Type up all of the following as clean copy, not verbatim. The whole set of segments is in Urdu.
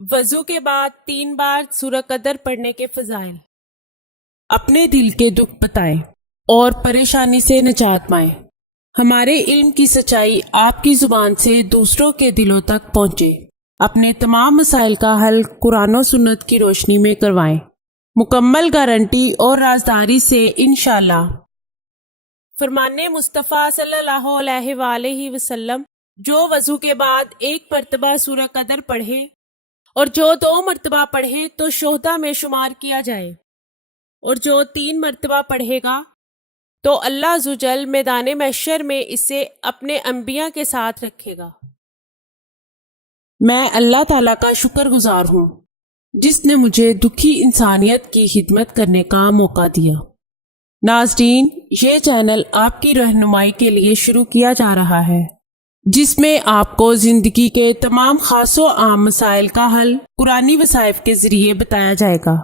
وضو کے بعد 3 بار سورہ قدر پڑھنے کے فضائل۔ اپنے دل کے دکھ بتائیں اور پریشانی سے نجات پائیں۔ ہمارے علم کی سچائی آپ کی زبان سے دوسروں کے دلوں تک پہنچے۔ اپنے تمام مسائل کا حل قرآن و سنت کی روشنی میں کروائیں، مکمل گارنٹی اور رازداری سے انشاءاللہ۔ فرمان مصطفیٰ صلی اللہ علیہ وآلہ وسلم، جو وضو کے بعد 1 مرتبہ سورہ قدر پڑھے اور جو 2 مرتبہ پڑھے تو شہداء میں شمار کیا جائے، اور جو 3 مرتبہ پڑھے گا تو اللہ عزوجل میدان محشر میں اسے اپنے انبیاء کے ساتھ رکھے گا۔ میں اللہ تعالیٰ کا شکر گزار ہوں جس نے مجھے دکھی انسانیت کی خدمت کرنے کا موقع دیا۔ ناظرین، یہ چینل آپ کی رہنمائی کے لیے شروع کیا جا رہا ہے، جس میں آپ کو زندگی کے تمام خاص و عام مسائل کا حل قرآنی وظائف کے ذریعے بتایا جائے گا۔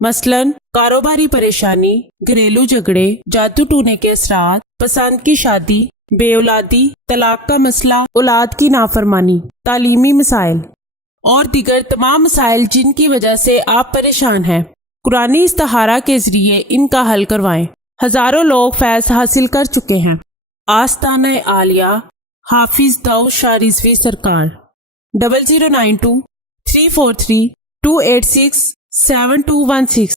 مثلاً کاروباری پریشانی، گھریلو جھگڑے، جادو ٹونے کے اثرات، پسند کی شادی، بے اولادی، طلاق کا مسئلہ، اولاد کی نافرمانی، تعلیمی مسائل اور دیگر تمام مسائل جن کی وجہ سے آپ پریشان ہیں، قرآنی استخارہ کے ذریعے ان کا حل کروائیں۔ ہزاروں لوگ فیض حاصل کر چکے ہیں۔ آستانہ عالیہ حافظ داؤد شاہ رضوی سرکار 0092 343 286 7216